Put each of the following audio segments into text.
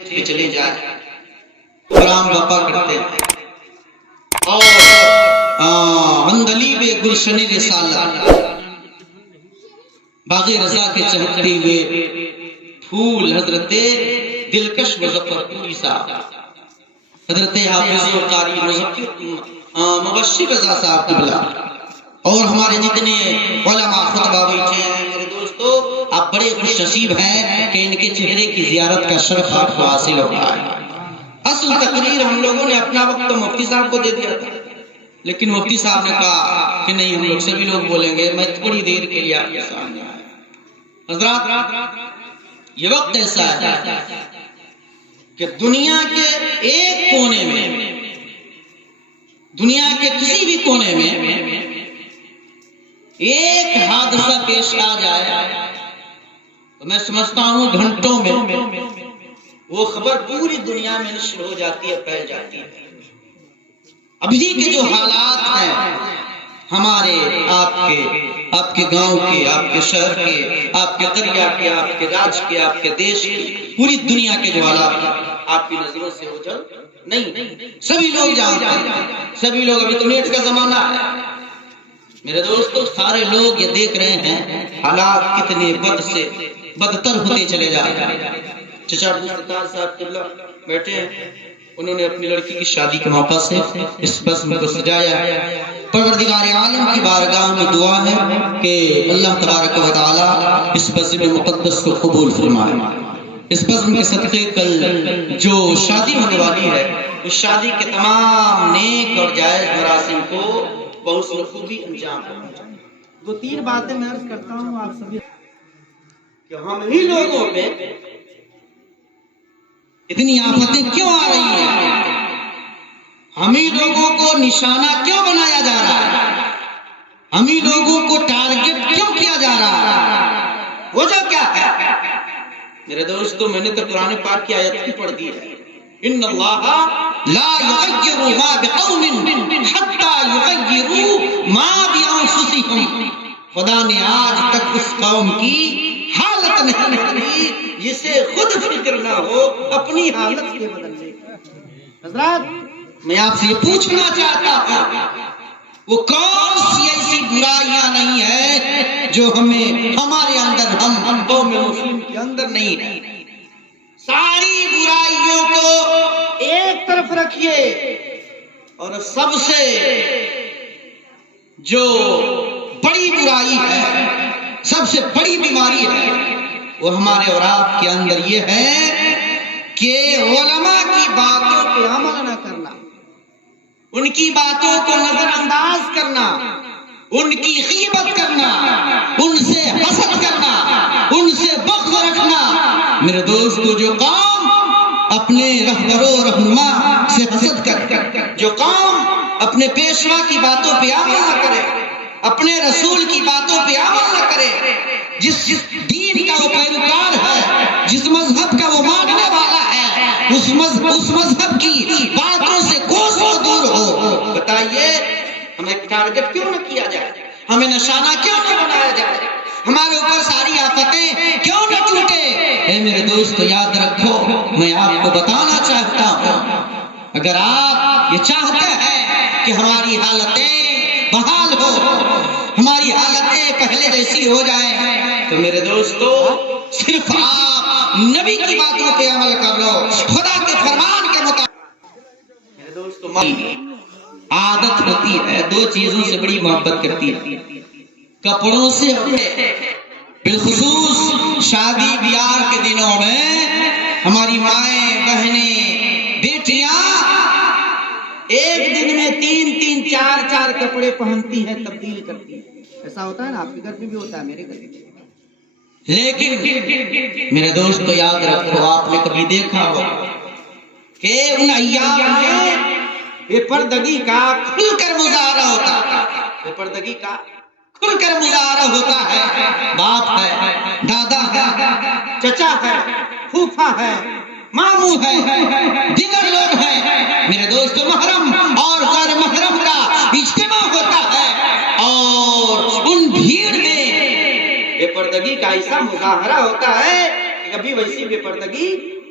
پہ چلے جائیں قرآن بپا کرتے ہیں اور اندلیب گلشن رسالت باغ رضا کے چہکتے ہوئے پھول حضرت دلکش مظفر پوری صاحب حضرت حافظ و قاری مبشر رضا صاحب قبلہ اور ہمارے جتنے علماء خطبہ بیٹھے ہیں میرے دوستو آپ بڑے خوش نصیب ہیں کہ ان کے چہرے کی زیارت کا شرف آپ کو حاصل ہوگا۔ اصل تقریر ہم لوگوں نے اپنا وقت تو مفتی صاحب کو دے دیا تھا، لیکن مفتی صاحب نے کہا کہ نہیں ہم لوگ سبھی لوگ بولیں گے، میں تھوڑی دیر کے لیے آپ کے سامنے آیا۔ حضرات یہ وقت ایسا ہے کہ دنیا کے ایک کونے میں، دنیا کے کسی بھی کونے میں ایک حادثہ پیش آ جائے تو میں سمجھتا ہوں گھنٹوں میں وہ خبر پوری دنیا میں نشر ہو جاتی ہے، پھیل جاتی ہے۔ ابھی کے جو حالات ہیں ہمارے آپ کے گاؤں کے، آپ کے شہر کے، آپ کے قریہ کے، آپ کے راج کے، آپ کے دیش کے، پوری دنیا کے جو حالات آپ کی نظروں سے اوجھل نہیں، سبھی لوگ جانتے ہیں، سبھی لوگ، ابھی تو نیٹ کا زمانہ ہے میرے دوستو، سارے لوگ یہ دیکھ رہے ہیں حالات کتنے بد سے بدتر ہوتے چلے جا رہے ہیں۔ چچا ستار صاحب قبلہ بیٹھے ہیں، انہوں نے اپنی لڑکی کی شادی کے موقع سے اس بزم کو سجایا ہے۔ پروردگار عالم کی بارگاہ میں دعا ہے کہ اللہ تبارک و تعالی اس بزم مقدس کو قبول فرمائے۔ اس بزم کے صدقے کل جو شادی ہونے والی ہے اس شادی کے تمام نیک اور جائز مراسم کو بحسن خوبی انجام پہنچائے۔ دو تین باتیں میں عرض کرتا ہوں آپ سبھی کہ ہم ہی لوگوں پہ اتنی آفتیں کیوں آ رہی ہیں؟ ہم ہی لوگوں کو نشانہ کیوں بنایا جا رہا ہے؟ ہم ہی لوگوں کو ٹارگٹ کیوں کیا جا رہا ہے؟ وجہ کیا ہے؟ میرے دوستو میں نے تو قرآن پاک کی آیت بھی پڑھ دی ہے، ان اللہ لا یغیر ما بقوم حتی یغیروا ما بانفسہم۔ خدا نے آج تک اس قوم کی حالت نہیں بدلی جسے خود فکر نہ ہو اپنی حالت کے بدلنے کی۔ حضرات میں آپ سے یہ پوچھنا چاہتا ہوں وہ کون سی ایسی برائیاں نہیں ہے جو ہمارے اندر، ہم قوم مسلم کے اندر نہیں ہے؟ ساری برائیوں کو ایک طرف رکھیے اور سب سے جو بڑی برائی ہے، سب سے بڑی بیماری ہے وہ ہمارے اور آپ کے اندر یہ ہے کہ علماء کی باتوں پہ عمل نہ کرنا، ان کی باتوں کو نظر انداز کرنا، ان کی غیبت کرنا، ان سے حسد کرنا، ان سے بغض رکھنا۔ میرے دوستو جو قوم اپنے رہبر و رہنما سے حسد کرے، جو قوم اپنے پیشوا کی باتوں پہ عمل نہ کرے، اپنے رسول کی باتوں پہ عمل نہ کرے، جس دین کا وہ پیروکار ہے، جس مذہب کا وہ ماننے والا ہے، اس مذہب کی باتوں سے کوسوں دور ہو، بتائیے ہمیں ٹارگٹ کیوں نہ کیا جائے؟ ہمیں نشانہ کیوں نہ بنایا جائے؟ ہمارے اوپر ساری آفتیں کیوں نہ ٹوٹے؟ اے میرے دوست یاد رکھو، میں آپ کو بتانا چاہتا ہوں، اگر آپ یہ چاہتے ہیں کہ ہماری حالتیں بحال ہو، ہماری حالتیں پہلے جیسی ہو جائیں، تو میرے دوستو صرف آپ نبی کی باتوں پہ عمل کر لو، خدا کے فرمان کے مطابق۔ میرے دوستو عادت ہوتی ہے، دو چیزوں سے بڑی محبت کرتی ہے، کپڑوں سے، بالخصوص شادی بیاہ کے دنوں میں ہماری مائیں، بہنیں، بیٹیاں ایک دن میں تین چار کپڑے پہنتی ہیں، تبدیل کرتی ہیں۔ ایسا ہوتا ہے نا، آپ کے گھر پہ بھی ہوتا ہے، میرے گھر پہ بھی۔ لیکن میرے دوستو یاد رکھو، آپ نے کبھی دیکھا ہو کہ ان ایام میں بے پردگی کا کھل کر مظاہرہ ہوتا ہے، بے پردگی کا کھل کر مظاہرہ ہوتا ہے، باپ ہے، دادا ہے، چچا ہے، پھوپھا ہے، ماموں ہے، دیگر لوگ ہیں، میرے دوستو محرم اور غیر محرم کا اجتماع ہوتا ہے اور ان بھیڑ میں بے پردگی کا ایسا مظاہرہ ہوتا ہے کہ کبھی ویسی بے پردگی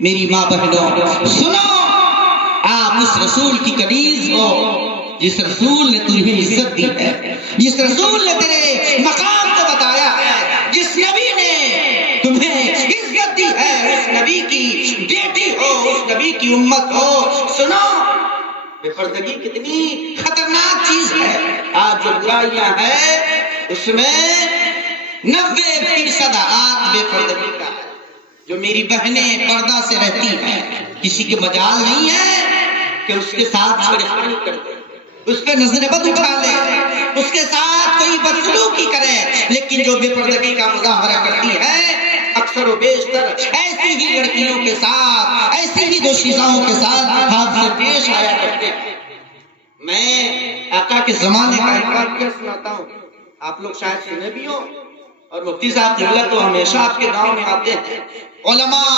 میری ماں بہنوں سنو، آپ اس رسول کی کنیز ہو جس رسول نے تمہیں عزت دی ہے، جس رسول نے تیرے مقام کو بتایا ہے، جس نبی نے تمہیں عزت دی ہے، اس نبی کی بیٹی ہو، اس نبی کی امت ہو۔ سنو، بے پردگی کتنی خطرناک چیز ہے۔ آج جو برائیاں ہیں اس میں 90% ہاتھ بے پردگی کا ہے۔ جو میری بہنیں پردہ سے رہتی ہیں، کسی کے مجال نہیں ہے کہ اس کے ساتھ چھڑخانی کر دے، اس پہ نظر بد اٹھا لے، اس کے ساتھ کوئی بدسلوکی کرے، لیکن جو بے پردگی کا مظاہرہ کرتی ہے اکثر و بیشتر ایسی ہی لڑکیوں کے ساتھ، ایسی ہی دوشیزاؤں کے ساتھ حادثے پیش آیا کرتے ہیں۔ میں آقا کے زمانے کا ایک واقعہ سناتا ہوں، آپ لوگ شاید سنے بھی ہو، اور مفتی صاحب قبلہ تو ہمیشہ آپ کے گاؤں میں آتے ہیں۔ علماء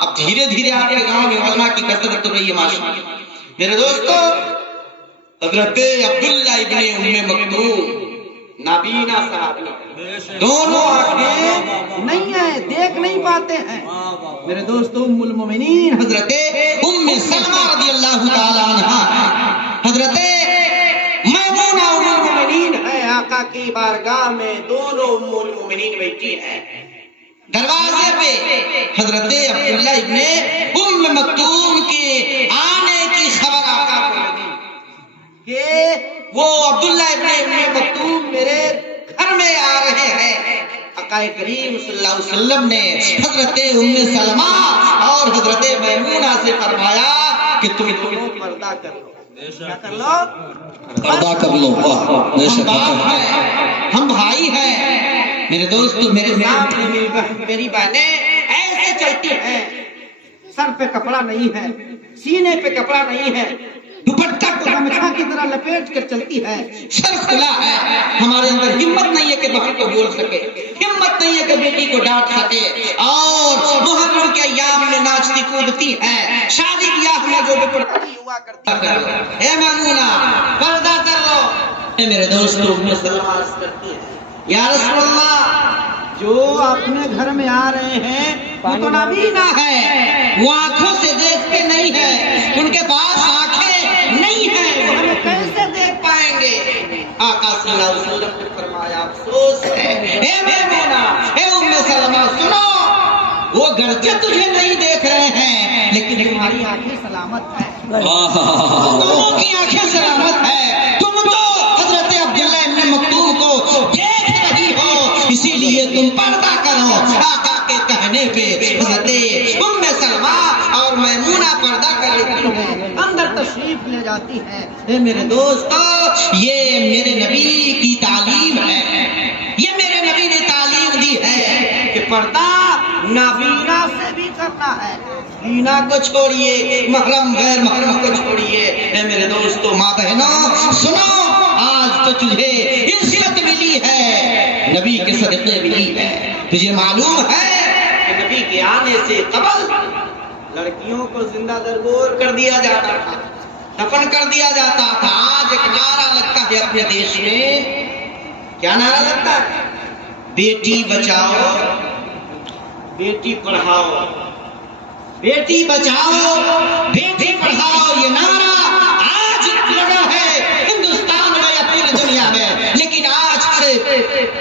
اب دھیرے دھیرے آپ کے گاؤں میں علماء کی کثرت تو رہی ہے ماشاءاللہ۔ میرے دوستو، حضرت عبداللہ ابن ام مکتوم نابینا صحابی، دونوں آنکھیں نہیں ہے، دیکھ نہیں پاتے ہیں۔ میرے دوستو، ام المومنین حضرت ام سلمہ رضی اللہ تعالی عنہا، حضرت میمونہ ام المومنین ہے، آقا کی بارگاہ میں دونوں ام المومنین بیٹھی ہیں۔ دروازے پہ حضرت عبداللہ ابن ام مکتوم کے آنے کی خبر آقا کو لگی کہ وہ عبداللہ ابن ام مکتوم میرے گھر میں آ رہے ہیں۔ آقا کریم صلی اللہ علیہ وسلم نے حضرت ام سلمہ اور حضرت میمونہ سے فرمایا کہ تم دونوں پردہ کر لو۔ کیا کر لو؟ پردہ کر لو۔ ہم باپ ہیں، ہم بھائی ہیں۔ میرے دوستو، میرے سامنے میری بہنیں ایسے چلتی ہیں، سر پہ کپڑا نہیں ہے، سینے پہ کپڑا نہیں ہے، دوپٹہ کو گمچھا کی طرح لپیٹ کر چلتی ہے، سر کھلا ہے۔ ہمارے اندر ہمت نہیں ہے کہ بہن کو بول سکے، ہمت نہیں ہے کہ بیٹی کو ڈانٹ سکے، اور محرم کے ایام میں ناچتی کودتی ہے، شادی بیاہ میں جو بھی پڑھتی ہوا کرتی ہے۔ اے میمونہ پردہ کر لو۔ اے میرے دوستو، ام سلمہ عرض کرتی ہے، یا رسول اللہ، جو اپنے گھر میں آ رہے ہیں وہ تو نابینا ہے، وہ آنکھوں سے دیکھتے نہیں ہیں، ان کے پاس آنکھیں نہیں ہیں، وہ ہمیں کیسے دیکھ پائیں گے؟ آقا صلی اللہ علیہ وسلم نے فرمایا، افسوس ہے اے میمونہ، اے ام سلمہ، سنو، وہ گرچہ تجھے نہیں دیکھ رہے ہیں لیکن تمہاری آنکھیں سلامت ہے۔ دونوں کی آنکھیں سلامت ہے۔ تم تو حضرت عبداللہ ابن مکتوم کو دیکھ رہی ہو، اسی لیے تم پردہ کرو۔ آقا کے کہنے پہ حضرت ام سلمہ اور میمونہ پردہ کر لیتی ہیں، اندر تشریف لے جاتی ہے۔ اے میرے دوستو، یہ میرے نبی کی تعلیم ہے، یہ میرے نبی نے تعلیم دی ہے کہ پردہ نابینا سے بھی کرنا ہے۔ بینا کو چھوڑیے، محرم غیر محرم کو چھوڑیے۔ اے میرے دوستو، ماں بہنوں، سنو، آج تو تجھے عزت ملی ہے، نبی کے صدقے ملی ہے۔ تجھے معلوم ہے کہ نبی کے آنے سے قبل لڑکیوں کو زندہ درگور کر دیا جاتا تھا، دفن کر دیا جاتا تھا۔ آج ایک نعرہ لگتا ہے اپنے دیش میں، کیا نعرہ لگتا ہے؟ بیٹی بچاؤ، بیٹی پڑھاؤ، بیٹی بچاؤ، بیٹی پڑھاؤ، یہ نعرہ آج لگا ہے ہندوستان میں یا پوری دنیا میں، لیکن آج سے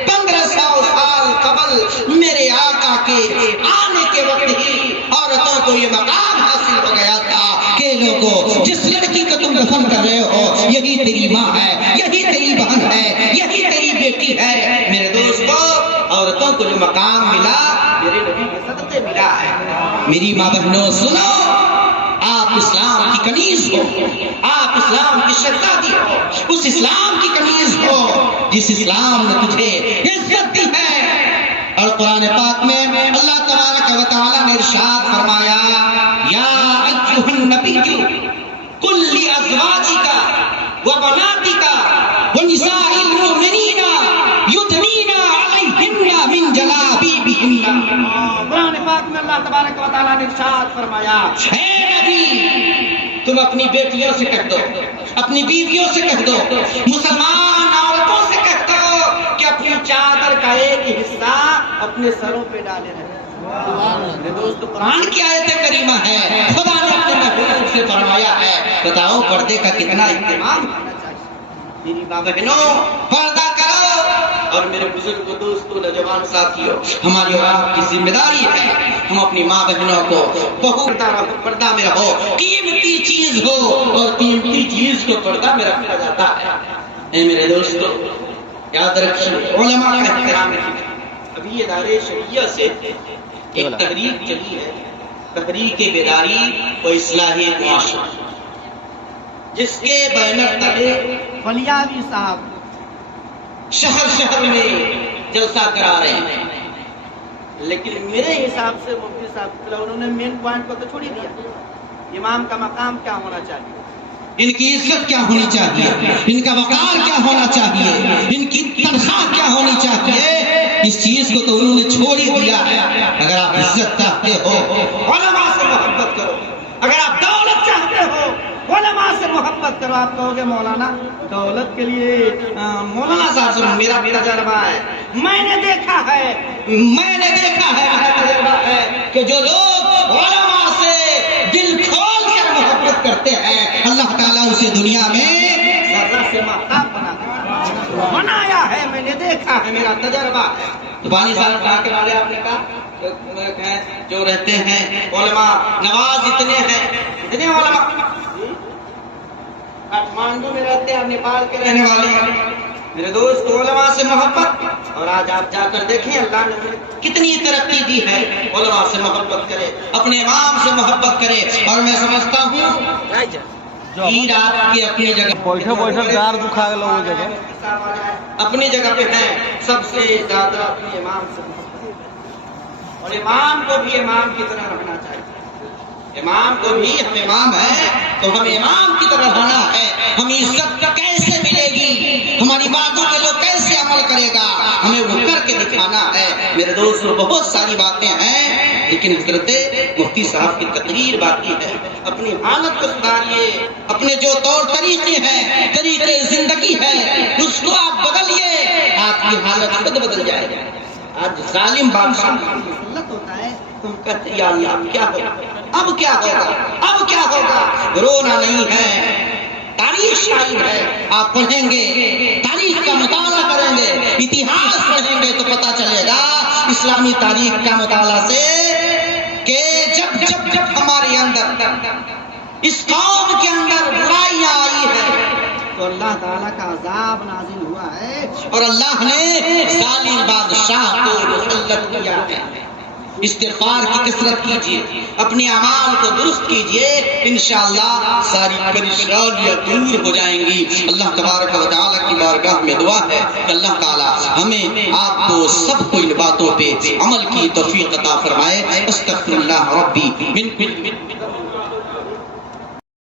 1500 سال قبل میرے آقا کے آنے کے وقت ہی عورتوں کو یہ مقام حاصل ہو گیا تھا کہ لوگوں، جس لڑکی کو تم دفن کر رہے ہو یہی تیری ماں ہے، یہی تیری بہن ہے، یہی تیری بیٹی ہے۔ میرے دوستو، عورتوں کو جو مقام ملا میرے نبی کے صدقے ملا ہے۔ میری ماں بہنوں، سنو، آپ اسلام کی کنیز ہو، آپ اسلام کی شہزادی ہو، اس اسلام کی کنیز ہو جس اسلام نے تجھے عزت دی ہے۔ اور قرآن پاک میں اللہ تبارک و تعالی نے ارشاد فرمایا، یا ایھا النبی قل لازواجک وبناتک ونساء المؤمنین یدنین علیہن من جلابیبہن۔ قرآن پاک میں اللہ تبارک و تعالیٰ نے ارشاد فرمایا، اے نبی، تم اپنی بیٹیوں سے کہہ دو، اپنی بیویوں سے کہہ دو، مسلمان عورتوں سے کہہ دو کہ اپنی چادر کا ایک حصہ اپنے سروں پہ ڈالے رہے۔ دوست قرآن کی آیت کریمہ ہے، خدا نے اپنے محبوب سے فرمایا ہے، بتاؤ پردے کا کتنا اہتمام ہونا چاہیے۔ میری ماں بہنوں پردہ کرو، اور میرے بزرگ دوستوں نوجوان ساتھیوں، ہماری اور آپ کی ذمہ داری ہے ہم اپنی ماں بہنوں کو بہت پردہ میں رہو، قیمتی چیز ہو اور قیمتی چیز کو پردہ میں رکھا جاتا ہے۔ اے میرے دوستوں یاد رکھیے، علماء کا احترام رکھیے۔ ابھی ادارے شریعہ سے ایک تحریک چلی ہے، تحریک بیداری و اصلاح معاشرہ، جس کے بینر تلے فلیاوی صاحب شہر شہر میں جلسہ کرا رہے ہیں، لیکن میرے حساب سے مفتی صاحب انہوں نے مین پوائنٹ کو تو چھوڑ ہی دیا۔ امام کا مقام کیا ہونا چاہیے، ان کی عزت کیا ہونی چاہیے، ان کا وقار کیا ہونا چاہیے، ان کی تنخواہ کیا ہونی چاہیے، اس چیز کو تو انہوں نے چھوڑ ہی دیا ہے۔ اگر آپ عزت چاہتے ہو علماء سے محبت کرو، اگر آپ دولت چاہتے ہو علماء سے محبت کرو۔ آپ کہو گے مولانا دولت کے لیے مولانا صاحب سے میرا تجربہ ہے، میں نے دیکھا ہے تجربہ ہے کہ جو لوگ علماء سے دل کھول کر محبت کرتے ہیں اللہ تعالیٰ اسے دنیا میں ذرہ سے محتاج بنایا ہے، میں نے دیکھا ہے، میرا تجربہ ہے۔ تو بانی صاحب ڈھاکے والے آپ نے کہا جو رہتے ہیں علماء نواز اتنے علماء کاٹمانڈو میں رہتے ہیں، نیپال کے رہنے والے ہیں۔ میرے دوست علماء سے محبت، اور آج آپ جا کر دیکھیں اللہ نے کتنی ترقی دی ہے۔ علماء سے محبت کرے، اپنے امام سے محبت کرے، اور میں سمجھتا ہوں پیر آپ کی اپنی جگہ گار دکھا لوگ جگہ اپنی جگہ پہ ہیں، سب سے زیادہ اپنے امام سے محبت، اور امام کو بھی امام کی طرح رہنا چاہیے۔ امام کو بھی ہم امام ہیں تو ہمیں امام کی طرح رہنا ہے۔ ہمیں عزت کیسے ملے گی، ہماری باتوں پہ لوگ کیسے عمل کرے گا، ہمیں وہ کر کے دکھانا ہے۔ میرے دوستوں بہت ساری باتیں ہیں، لیکن حضرت مفتی صاحب کی تقریر باقی ہے۔ اپنی حالت کو سدھاریے، اپنے جو طور طریقے ہیں، طریقے زندگی ہے، اس کو آپ بدلیے، آپ کی حالت خود بدل جائے گا۔ آج ظالم بادشاہ مسلط ہوتا ہے، تم کہتے یا اللہ کیا ہوگا، اب کیا ہوگا، رونا نہیں ہے، تاریخ شاہد ہے۔ آپ پڑھیں گے، تاریخ کا مطالعہ کریں گے، اتہاس پڑھیں گے تو پتہ چلے گا اسلامی تاریخ کا مطالعہ سے کہ جب ہمارے اندر اس قوم کے اندر برائیاں آئی ہیں تو اللہ تعالیٰ کا عذاب نازل ہوا ہے، اور اللہ نے ظالم بادشاہ کو مسلط کیا ہے۔ استغفار کی کثرت کیجیے، اپنے اعمال کو درست کیجیے، انشاءاللہ ساری پریشانیاں دور ہو جائیں گی۔ اللہ تبارک و تعالیٰ کی بارگاہ میں دعا ہے کہ اللہ تعالیٰ ہمیں آپ کو سب کو ان باتوں پہ عمل کی توفیق عطا فرمائے۔ استغفر اللہ ربی من